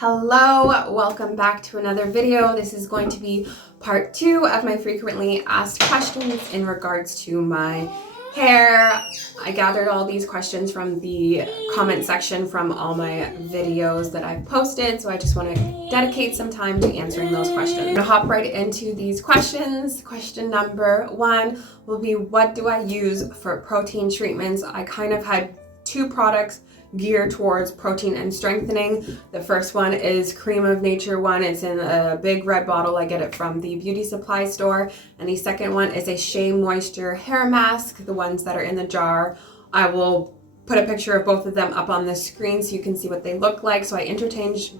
Hello, welcome back to another video. This is going to be part 2 of my frequently asked questions in regards to my hair. I gathered all these questions from the comment section from all my videos that I've posted, so I just want to dedicate some time to answering those questions. I'm going to hop right into these questions. Question number 1 will be, what do I use for protein treatments? I kind of had 2 products geared towards protein and strengthening. The first one is Cream of Nature one. It's in a big red bottle. I get it from the beauty supply store. And the second one is a Shea Moisture hair mask, the ones that are in the jar. I will put a picture of both of them up on the screen so you can see what they look like. So I interchange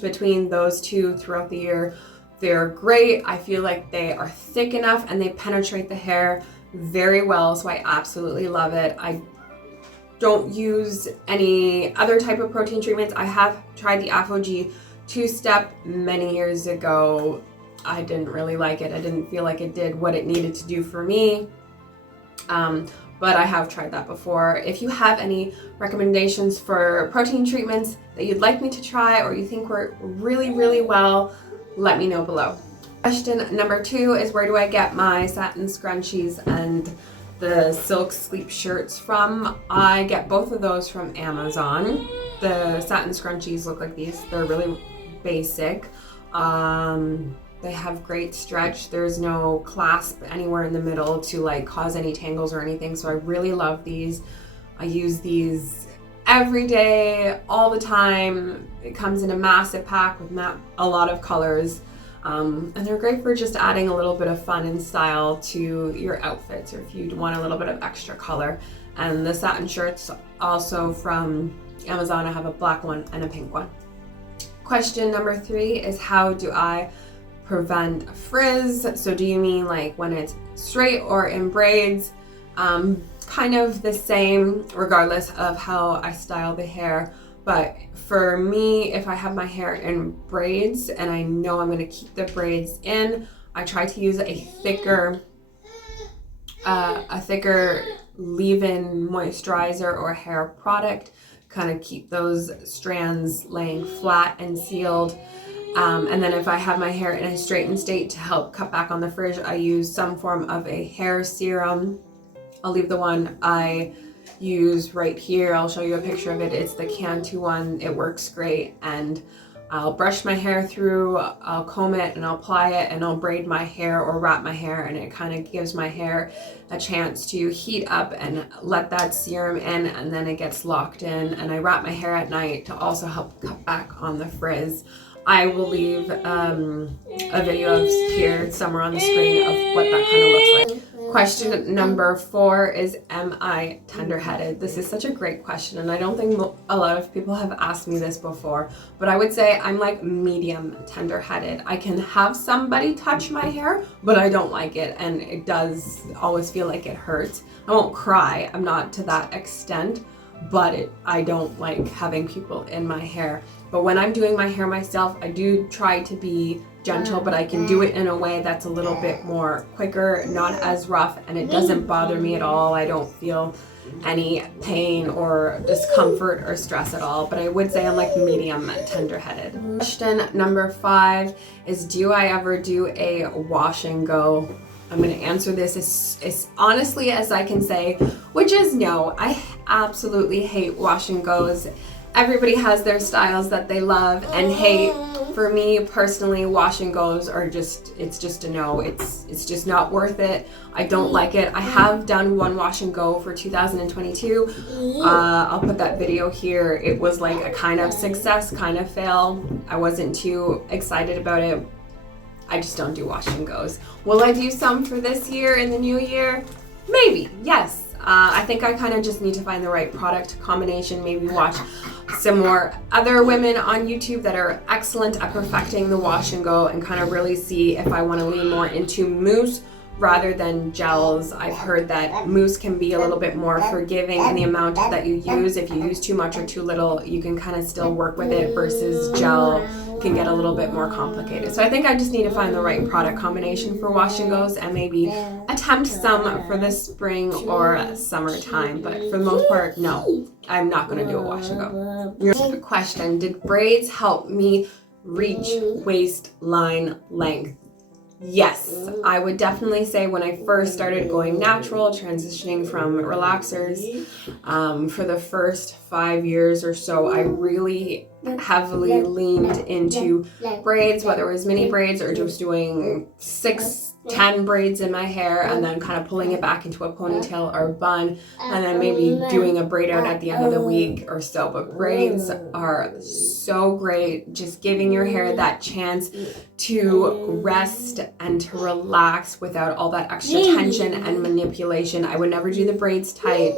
between those two throughout the year. They're great. I feel like they are thick enough and they penetrate the hair very well, so I absolutely love it. I don't use any other type of protein treatments. I have tried the AphoG 2-step many years ago. I didn't really like it. I didn't feel like it did what it needed to do for me. But I have tried that before. If you have any recommendations for protein treatments that you'd like me to try or you think work really well, let me know below. Question number 2 is, where do I get my satin scrunchies and the silk sleep shirts from? I get both of those from Amazon. The satin scrunchies look like these. They're really basic. They have great stretch. There's no clasp anywhere in the middle to like cause any tangles or anything, so I really love these. I use these every day, all the time. It comes in a massive pack with a lot of colors. And they're great for just adding a little bit of fun and style to your outfits, or if you want a little bit of extra color. And the satin shirts also from Amazon. I have a black one and a pink one. Question number 3 is, how do I prevent frizz? So do you mean like when it's straight or in braids? Kind of the same regardless of how I style the hair. But for me, if I have my hair in braids and I know I'm going to keep the braids in, I try to use a thicker leave-in moisturizer or hair product, kind of keep those strands laying flat and sealed. And then if I have my hair in a straightened state to help cut back on the frizz, I use some form of a hair serum. I'll leave the one I use right here. I'll show you a picture of it. It's the Cantu one. It works great, and I'll brush my hair through, I'll comb it and I'll apply it, and I'll braid my hair or wrap my hair, and it kind of gives my hair a chance to heat up and let that serum in, and then it gets locked in. And I wrap my hair at night to also help cut back on the frizz. I will leave a video of here somewhere on the screen of what that kind of looks like. Question number 4 is, am I tender-headed? This is such a great question, and I don't think a lot of people have asked me this before, but I would say I'm like medium tender-headed. I can have somebody touch my hair, but I don't like it, and it does always feel like it hurts. I won't cry, I'm not to that extent, but I don't like having people in my hair. But when I'm doing my hair myself, I do try to be gentle, but I can do it in a way that's a little bit more quicker, not as rough, and it doesn't bother me at all. I don't feel any pain or discomfort or stress at all, but I would say I'm like medium tender-headed. Question number 5 is, do I ever do a wash and go? I'm going to answer this as honestly as I can say, which is no. I absolutely hate wash and goes. Everybody has their styles that they love and hate. For me personally, wash and goes are it's just a no. It's just not worth it. I don't like it. I have done one wash and go for 2022. I'll put that video here. It was like a kind of success, kind of fail. I wasn't too excited about it. I just don't do wash and goes. Will I do some for this year in the new year? Maybe, yes. I think I kind of just need to find the right product combination, maybe watch some more other women on YouTube that are excellent at perfecting the wash and go, and kind of really see if I want to lean more into mousse rather than gels. I've heard that mousse can be a little bit more forgiving in the amount that you use. If you use too much or too little, you can kind of still work with it, versus gel can get a little bit more complicated. So I think I just need to find the right product combination for wash and goes and maybe attempt some for the spring or summertime. But for the most part, no, I'm not going to do a wash and go. Question: did braids help me reach waistline length? Yes, I would definitely say when I first started going natural, transitioning from relaxers, for the first 5 years or so, I really heavily leaned into braids, whether it was mini braids or just doing 6-10 braids in my hair and then kind of pulling it back into a ponytail or bun, and then maybe doing a braid out at the end of the week or so. But braids are so great, just giving your hair that chance to rest and to relax without all that extra tension and manipulation. I would never do the braids tight.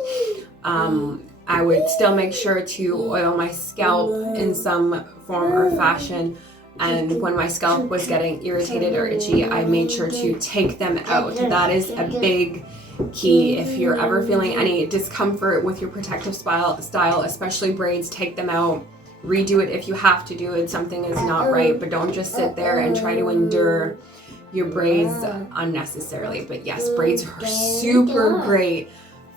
I would still make sure to oil my scalp in some form or fashion. And when my scalp was getting irritated or itchy, I made sure to take them out. That is a big key. If you're ever feeling any discomfort with your protective style, especially braids, take them out. Redo it if you have to do it. Something is not right, but don't just sit there and try to endure your braids unnecessarily. But yes, braids are super great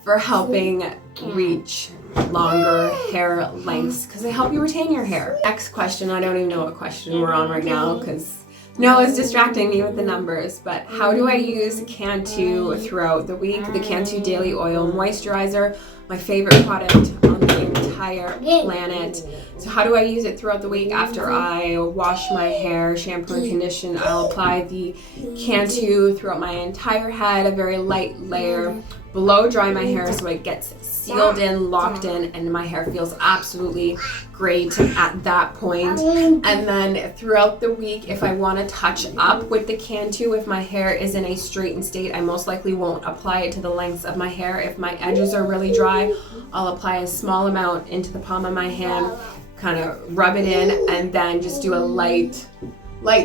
for helping reach longer hair lengths because they help you retain your hair. Next question, I don't even know what question we're on right now because Noah's distracting me with the numbers, but how do I use Cantu throughout the week? The Cantu Daily Oil Moisturizer, my favorite product on the entire planet. So how do I use it throughout the week? After I wash my hair, shampoo and condition, I'll apply the Cantu throughout my entire head, a very light layer, blow dry my hair so it gets sealed in, locked in, and my hair feels absolutely great at that point. And then throughout the week, if I want to touch up with the Cantu, if my hair is in a straightened state, I most likely won't apply it to the lengths of my hair. If my edges are really dry, I'll apply a small amount into the palm of my hand, kind of rub it in, and then just do a light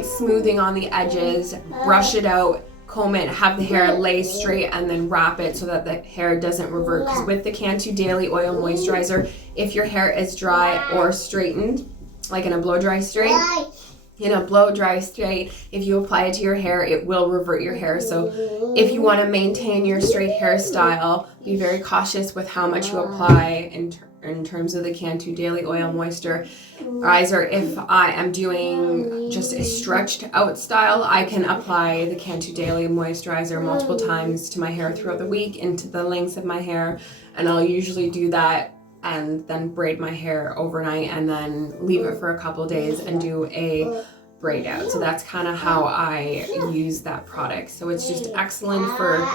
smoothing on the edges, brush it out, comb it, have the hair lay straight, and then wrap it so that the hair doesn't revert. Because with the Cantu Daily Oil Moisturizer, if your hair is dry or straightened, like in a blow dry straight, if you apply it to your hair, it will revert your hair. So if you want to maintain your straight hairstyle, be very cautious with how much you apply in terms of the Cantu Daily Oil Moisturizer. If I am doing just a stretched out style, I can apply the Cantu Daily Moisturizer multiple times to my hair throughout the week, into the lengths of my hair, and I'll usually do that and then braid my hair overnight and then leave it for a couple days and do a braid out. So that's kind of how I use that product. So it's just excellent for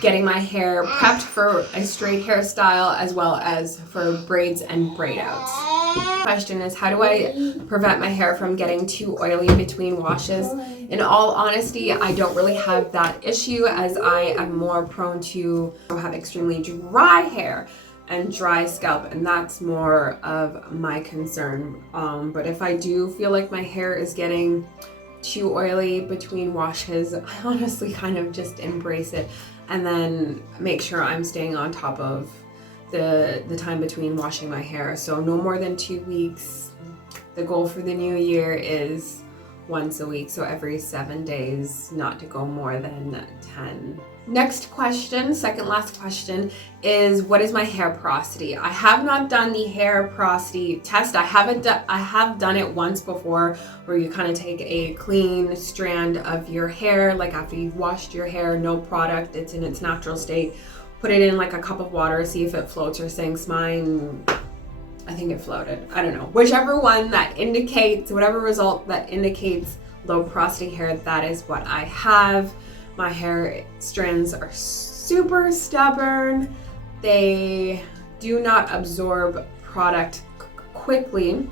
getting my hair prepped for a straight hairstyle as well as for braids and braid outs. Question is, how do I prevent my hair from getting too oily between washes? In all honesty, I don't really have that issue, as I am more prone to have extremely dry hair and dry scalp, and that's more of my concern. But if I do feel like my hair is getting too oily between washes, I honestly kind of just embrace it and then make sure I'm staying on top of the time between washing my hair. So no more than 2 weeks. The goal for the new year is once a week, so every 7 days, not to go more than 10. Next question, second last question, is what is my hair porosity? I have not done the hair porosity test. I have done it once before, where you kind of take a clean strand of your hair, like after you've washed your hair, no product, it's in its natural state, put it in like a cup of water, see if it floats or sinks. Mine, I think it floated. I don't know. Whichever one that indicates, whatever result that indicates low porosity hair, that is what I have. My hair strands are super stubborn. They do not absorb product quickly.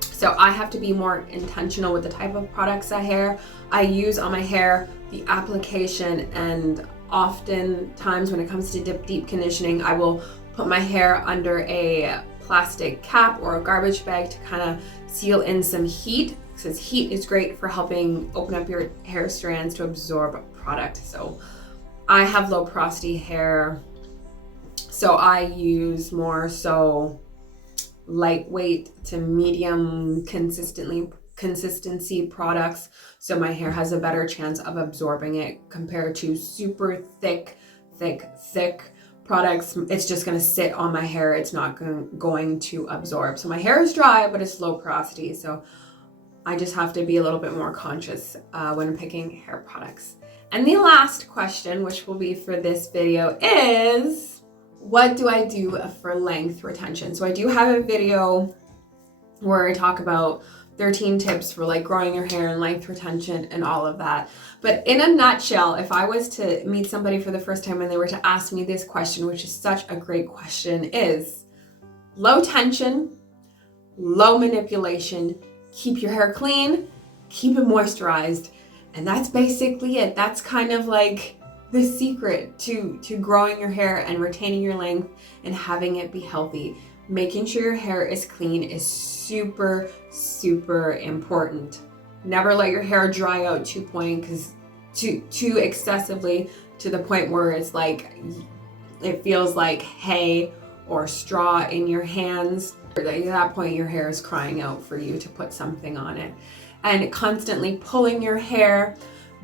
So I have to be more intentional with the type of products I use on my hair, the application, and oftentimes when it comes to deep conditioning, I will put my hair under a plastic cap or a garbage bag to kind of seal in some heat, because heat is great for helping open up your hair strands to absorb product. So I have low porosity hair, so I use more so lightweight to medium consistency products, so my hair has a better chance of absorbing it compared to super thick products. It's just going to sit on my hair. It's not going to absorb. So my hair is dry, but it's low porosity, so I just have to be a little bit more conscious when picking hair products. And the last question, which will be for this video, is what do I do for length retention? So I do have a video where I talk about 13 tips for like growing your hair and length retention and all of that. But in a nutshell, if I was to meet somebody for the first time and they were to ask me this question, which is such a great question, is low tension, low manipulation, keep your hair clean, keep it moisturized. And that's basically it. That's kind of like the secret to growing your hair and retaining your length and having it be healthy. Making sure your hair is clean is super, super important. Never let your hair dry out too excessively to the point where it's like, it feels like hay or straw in your hands. At that point, your hair is crying out for you to put something on it. And constantly pulling your hair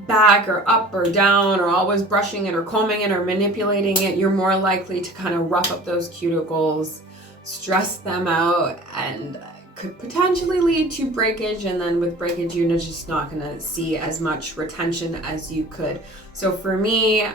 back or up or down, or always brushing it or combing it or manipulating it, you're more likely to kind of rough up those cuticles, stress them out, and could potentially lead to breakage. And then with breakage, you're just not going to see as much retention as you could. So for me,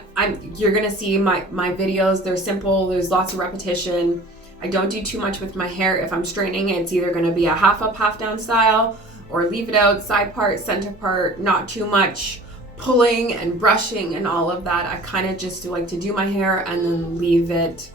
you're going to see my videos. They're simple. There's lots of repetition. I don't do too much with my hair. If I'm straightening it, it's either going to be a half up, half down style, or leave it out, side part, center part, not too much pulling and brushing and all of that. I kind of just like to do my hair and then leave it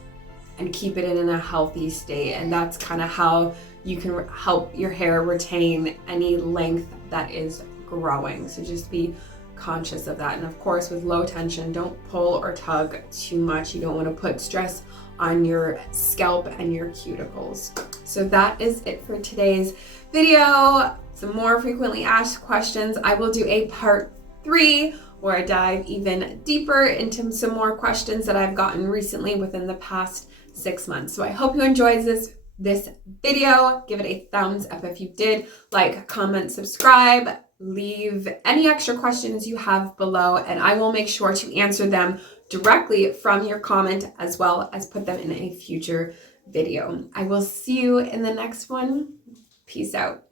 and keep it in a healthy state. And that's kind of how you can help your hair retain any length that is growing. So just be conscious of that. And of course, with low tension, don't pull or tug too much. You don't want to put stress on your scalp and your cuticles. So that is it for today's video. Some more frequently asked questions. I will do a part 3 where I dive even deeper into some more questions that I've gotten recently within the past 6 months. So I hope you enjoyed this video. Give it a thumbs up if you did. Like, comment, subscribe. Leave any extra questions you have below, and I will make sure to answer them directly from your comment, as well as put them in a future video. I will see you in the next one. Peace out.